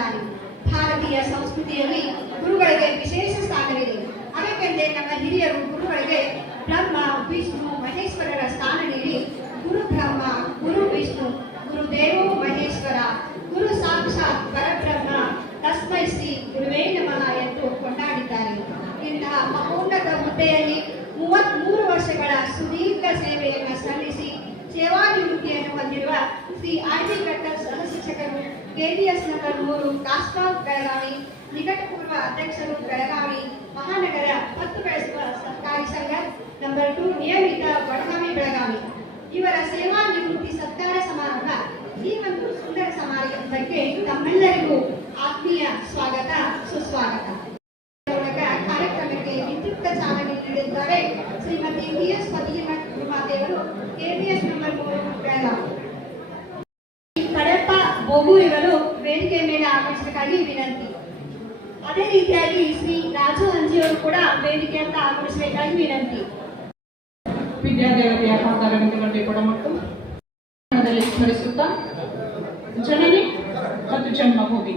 ಗ್ರಂಥದಲ್ಲಿ ಭಾರತೀಯ ಸಂಸ್ಕೃತಿಯಲ್ಲಿ ನಂಬರ್ ಮೂರು ಕಾಸ್ಟಾಲ್ ಬೆಳಗಾವಿ, ನಿಕಟಪೂರ್ವ ಅಧ್ಯಕ್ಷರು ಬೆಳಗಾವಿ, ಮಹಾನಗರ ಮತ್ತು ಬೆಳೆಸುವ ಸರ್ಕಾರಿ ಸಂಘ ನಂಬರ್ ಟು ನಿಯಮಿತ ಬಡಗಾವಿ, ಬೆಳಗಾವಿ. ಇವರ ಸೇವಾ ನಿವೃತ್ತಿ ಸತ್ಕಾರ ಸಮಾರಂಭ ಈ ಒಂದು ಸುಂದರ ಸಮಾರಂಭಕ್ಕೆ ತಮ್ಮೆಲ್ಲರಿಗೂ ಆತ್ಮೀಯ ಸ್ವಾಗತ, ಸುಸ್ವಾಗತ. ಕಾರ್ಯಕ್ರಮಕ್ಕೆ ವಿದ್ಯುಕ್ತ ಚಾಲನೆ ನೀಡಿದ್ದಾರೆ ಶ್ರೀಮತಿ ಟಿ ಎಸ್ ಮಾತೆಯವರು ಕೆಬಿಎಸ್ ನಂಬರ್ ಮೂರು ಬೆಳಗಾವಿ. ಇವರು ವೇದಿಕೆ ಮೇಲೆ ಆಗಮಿಸಬೇಕಾಗಿ ವಿನಂತಿ. ಅದೇ ರೀತಿಯಾಗಿ ಶ್ರೀ ರಾಜು ಅಂಜಿಯವರು ಕೂಡ ವೇದಿಕೆಯತ್ತ ಆಗಮಿಸಬೇಕಾಗಿ ವಿನಂತಿ. ವಿದ್ಯಾದೇವತೆಯ ಸ್ಮರಿಸುತ್ತಾ, ಜನನಿ ಮತ್ತು ಜನ್ಮಭೂಮಿ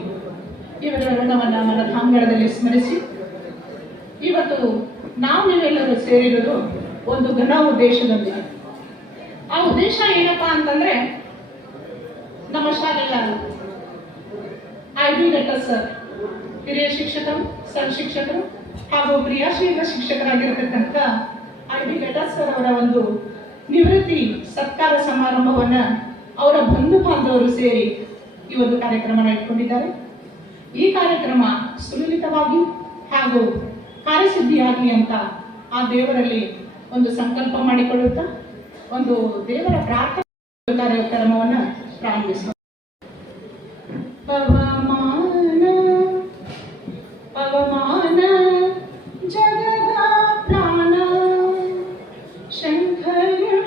ಇವರ ಋಣವನ್ನು ನನ್ನ ಧಾಂಗಡದಲ್ಲಿ ಸ್ಮರಿಸಿ, ಇವತ್ತು ನಾವು ನೀವೆಲ್ಲರೂ ಸೇರಿರೋದು ಒಂದು ಘನ ಉದ್ದೇಶದೊಂದಿಗೆ ಆ ಉದ್ದೇಶ ಏನಪ್ಪಾ ಅಂತಂದ್ರೆ ನಮ್ಮ ಶಾಲೆಯ ಐ ಡಿ ಲೆಟರ್ ಸರ್ ಹಿರಿಯ ಶಿಕ್ಷಕರು ಸರ್ ಶಿಕ್ಷಕರು ಹಾಗೂ ಕ್ರಿಯಾಶೀಲ ಶಿಕ್ಷಕರಾಗಿರತಕ್ಕಂಥ ಡಿ ಲೆಟರ್ ಸರ್ ಅವರ ಒಂದು ನಿವೃತ್ತಿ ಸತ್ಕಾರ ಸಮಾರಂಭವನ್ನ ಅವರ ಬಂಧು ಬಾಂಧವರು ಸೇರಿ ಈ ಒಂದು ಕಾರ್ಯಕ್ರಮನ ಇಟ್ಕೊಂಡಿದ್ದಾರೆ. ಈ ಕಾರ್ಯಕ್ರಮ ಸುಲಲಿತವಾಗಿ ಹಾಗೂ ಕಾರ್ಯಸಿದ್ಧಿಯಾಗಲಿ ಅಂತ ಆ ದೇವರಲ್ಲಿ ಒಂದು ಸಂಕಲ್ಪ ಮಾಡಿಕೊಳ್ಳುತ್ತಾ, ಒಂದು ದೇವರ ಪ್ರಾರ್ಥನೆ ಕಾರ್ಯಕ್ರಮವನ್ನ पवमान पवमान जगाप्राण शङ्खर्य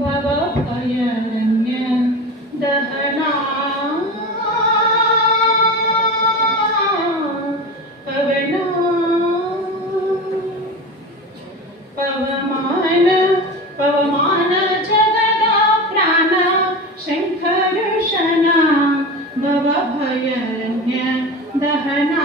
भव भयन भवभयरण्य दहना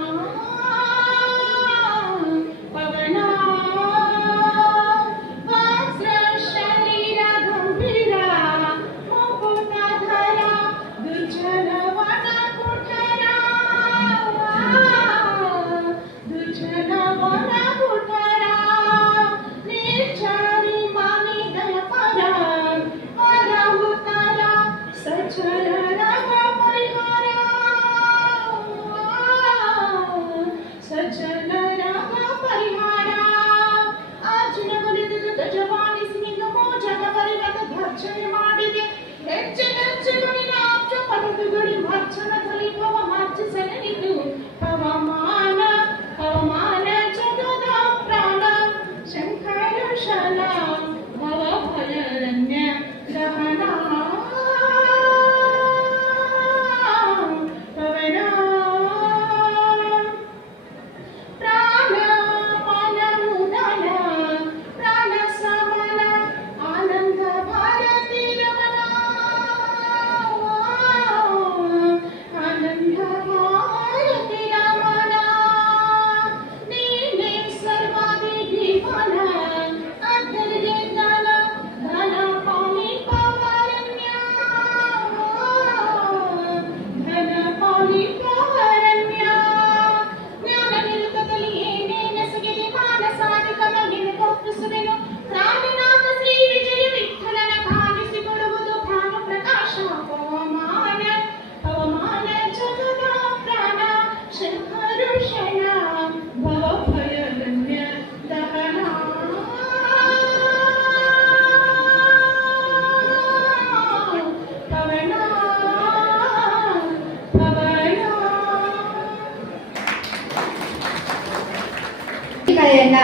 ಕಲೆಯನ್ನ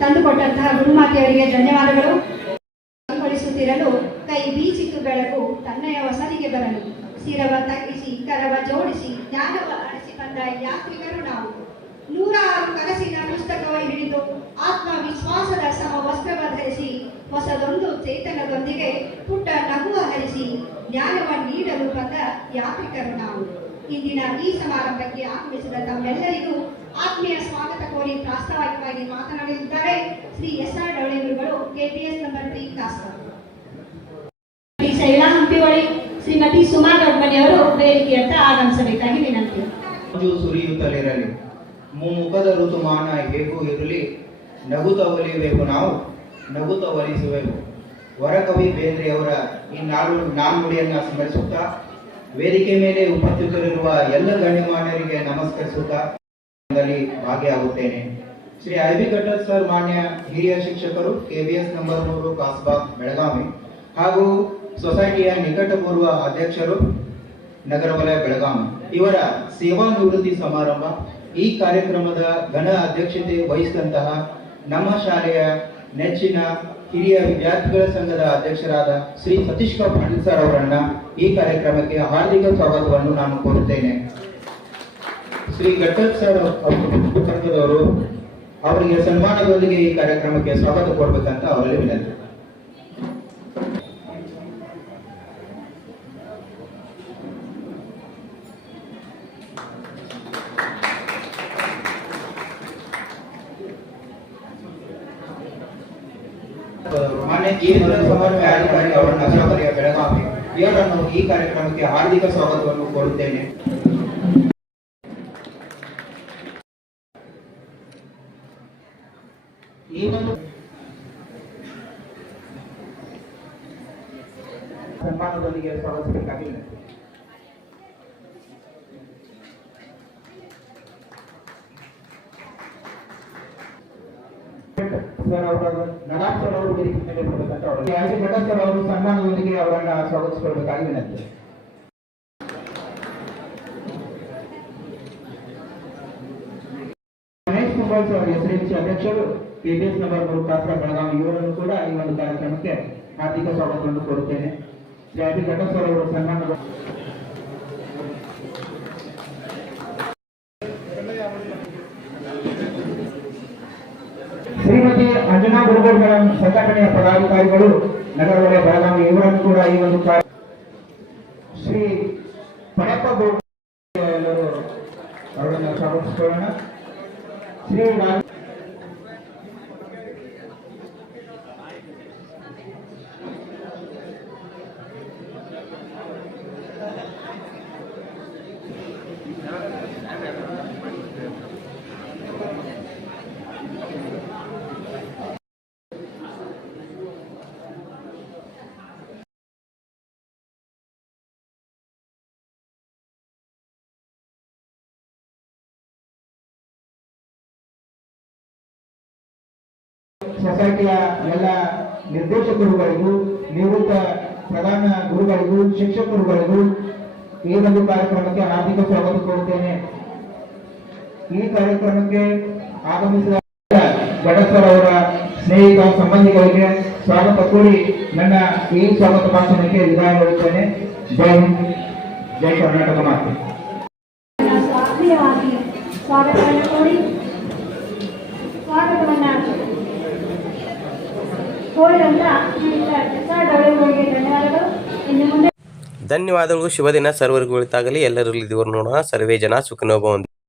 ತಂದುಕೊಟ್ಟಂತಹ ಗುರುಮಾತೆಯವರಿಗೆ ಧನ್ಯವಾದಗಳು. ಅನುಭವಿಸುತ್ತಿರಲು ಕೈ ಬೀಚಿತು ಬೆಳಕು ತನ್ನಯ ವಸತಿಗೆ ಬರಲು. ಶಿರವ ತಗ್ಗಿಸಿ, ಕರವ ಜೋಡಿಸಿ, ಜ್ಞಾನವ ಅಳಿಸಿ ಬಂದ ಯಾತ್ರಿಕರು ನಾವು. ನೂರಾರು ಕನಸಿನ ಪುಸ್ತಕವ ಹಿಡಿದು ಆತ್ಮವಿಶ್ವಾಸದ ಸಮ ವಸ್ತ್ರವ ಧರಿಸಿ, ಹೊಸದೊಂದು ಚೇತನದೊಂದಿಗೆ ಪುಟ್ಟ ನಗುವ ಹರಿಸಿ, ಜ್ಞಾನವ ನೀಡಲು ಬಂದ ಯಾತ್ರಿಕರು ನಾವು. ಇಂದಿನ ಈ ಸಮಾರಂಭಕ್ಕೆ ಆಗಮಿಸಿದ ತಮ್ಮೆಲ್ಲರಿಗೂ ಆತ್ಮೀಯ ಸ್ವಾಗತ ಕೋರಿ ಪ್ರಾಸ್ತಾವಿಕವಾಗಿ ಮಾತನಾಡಲಿದ್ದಾರೆ Shri S R Davale KPS number three Kaskar Shri Shaila Hampiholi, Shrimati Suma ದೊಡ್ಮನಿಯವರು ಅಂತ ಆಗಮಿಸಬೇಕಾಗಿ ವಿನಂತಿ. ಸುರಿಯುತ್ತಲಿರಲಿ. ಮುಖದ ಋತುಮಾನ ಹೇಗೂ ಇರಲಿ ನಗುತ ಒಲಿಯಬೇಕು ನಾವು ನಗುತ ಒಲಿಸುವೆವು ವರಕವಿ ಬೇಂದ್ರೆಯವರ ಈ ನಾಡು ನಾಣ್ಣುಡಿಯನ್ನ ಸ್ಮರಿಸುತ್ತಾ, ವೇದಿಕೆ ಮೇಲೆ ಉಪಸ್ಥಿತರಿರುವ ಎಲ್ಲ ಗಣ್ಯಮಾನ್ಯರಿಗೆ ನಮಸ್ಕರಿಸುತ್ತಾ ಭಾಗಿಯಾಗುತ್ತೇನೆ ಶ್ರೀ ಐ ಬಿ ಸರ್, ಮಾನ್ಯ ಹಿರಿಯ ಶಿಕ್ಷಕರು ಕೆಬಿಎಸ್ ನಂಬರ್ ಮೂರು ಕಾಸ್ಬಾಗ್ ಬೆಳಗಾವಿ, ಹಾಗೂ ಸೊಸೈಟಿಯ ನಿಕಟಪೂರ್ವ ಅಧ್ಯಕ್ಷರು ನಗರ ವಲಯ ಬೆಳಗಾವಿ. ಇವರ ಸೇವಾ ನಿವೃತ್ತಿ ಸಮಾರಂಭ, ಈ ಕಾರ್ಯಕ್ರಮದ ಘನ ಅಧ್ಯಕ್ಷತೆ ವಹಿಸಿದಂತಹ ನಮ್ಮ ಶಾಲೆಯ ನೆಚ್ಚಿನ ಹಿರಿಯ ವಿದ್ಯಾರ್ಥಿಗಳ ಸಂಘದ ಅಧ್ಯಕ್ಷರಾದ ಶ್ರೀ ಸತೀಶ್ ಪಾಟೀಲ್ ಸರ್ ಅವರನ್ನ ಈ ಕಾರ್ಯಕ್ರಮಕ್ಕೆ ಹಾರ್ದಿಕ ಸ್ವಾಗತವನ್ನು ನಾನು ಕೋರುತ್ತೇನೆ. ಶ್ರೀ ಗಟ್ಟಲ್ ಸರ್ ಅವರು ಅವರಿಗೆ ಸನ್ಮಾನದೊಂದಿಗೆ ಈ ಕಾರ್ಯಕ್ರಮಕ್ಕೆ ಸ್ವಾಗತ ಕೊಡ್ಬೇಕಂತ ಅವರಲ್ಲಿ ವಿನಂತಿ. ಈ ಕಾರ್ಯಕ್ರಮಕ್ಕೆ ಹಾರ್ದಿಕ ಸ್ವಾಗತವನ್ನು ಕೋರುತ್ತೇನೆ ಈ ಒಂದು ಸ್ವಾಗತಿಸಬೇಕಾಗಿ ವಿನಂತಿ. ಸರ್, ಅವರ ನಡಾಕ್ ಸರ್ ಅವರು ಸರ್ ಅವರು ಸನ್ಮಾನದೊಂದಿಗೆ ಅವರನ್ನ ಸ್ವಾಗತಿಸಿಕೊಳ್ಬೇಕಾಗಿ ವಿನಂತಿ ಸರ್ ಅಧ್ಯಕ್ಷರು ಪಿಬಿಎಸ್ ನಂಬರ್ ಮೂರು ಕಾಸರ ಬೆಳಗಾವಿ, ಇವರನ್ನು ಕೂಡ ಈ ಒಂದು ಕಾರ್ಯಕ್ರಮಕ್ಕೆ ಹಾರ್ದಿಕ ಸ್ವಾಗತವನ್ನು ಕೋರುತ್ತೇನೆ. ಶ್ರೀ ಘಟಕ್ ಸರ್ ಅವರು ಶ್ರೀಮತಿ ಅಂಜನಾ ಗುರುಗೋಡ್ ಸಂಘಟನೆಯ ಪದಾಧಿಕಾರಿಗಳು ನಗರದ ಬೆಳಗಾವಿ ಇವರನ್ನು ಕೂಡ ಈ ಒಂದು ಶ್ರೀ ಪಡಪ್ಪ ಗೌಡ್ ಎಲ್ಲರೂ ಅವರನ್ನು ಸ್ವಾಗತಿಸಿಕೊಳ್ಳೋಣ. ಶ್ರೀ ರಾಜ ಸೊಸೈಟಿಯ ಎಲ್ಲ ನಿರ್ದೇಶಕರುಗಳಿಗೂ, ನಿವೃತ್ತ ಪ್ರಧಾನ ಗುರುಗಳಿಗೂ, ಶಿಕ್ಷಕರುಗಳಿಗೂ ಈ ಒಂದು ಕಾರ್ಯಕ್ರಮಕ್ಕೆ ಹಾರ್ದಿಕ ಸ್ವಾಗತ ಕೋರುತ್ತೇನೆ. ಈ ಕಾರ್ಯಕ್ರಮಕ್ಕೆ ಆಗಮಿಸಿದ ಗಡಸರ್ ಅವರ ಸ್ನೇಹಿತ ಸಂಬಂಧಿಗಳಿಗೆ ಸ್ವಾಗತ ಕೋರಿ ನನ್ನ ಈ ಸ್ವಾಗತ ಭಾಷಣಕ್ಕೆ ವಿದಾಯ ಹೇಳುತ್ತೇನೆ. ಜೈ ಹಿಂದ್, ಜೈ ಕರ್ನಾಟಕ ಮಾತೆ. ಸ್ವಾಗತವನ್ನು ಕೋರಿ ಸ್ವಾಗತವನ್ನ ಧನ್ಯವಾದಗಳು. ಶುಭ ದಿನ ಸರ್ವರಿಗೂ ಒಳಿತಾಗಲಿ ಎಲ್ಲರಲ್ಲಿ ದೇವರು ನೋಡೋಣ. ಸರ್ವೇ ಜನ ಸುಖನೋಭವಂತು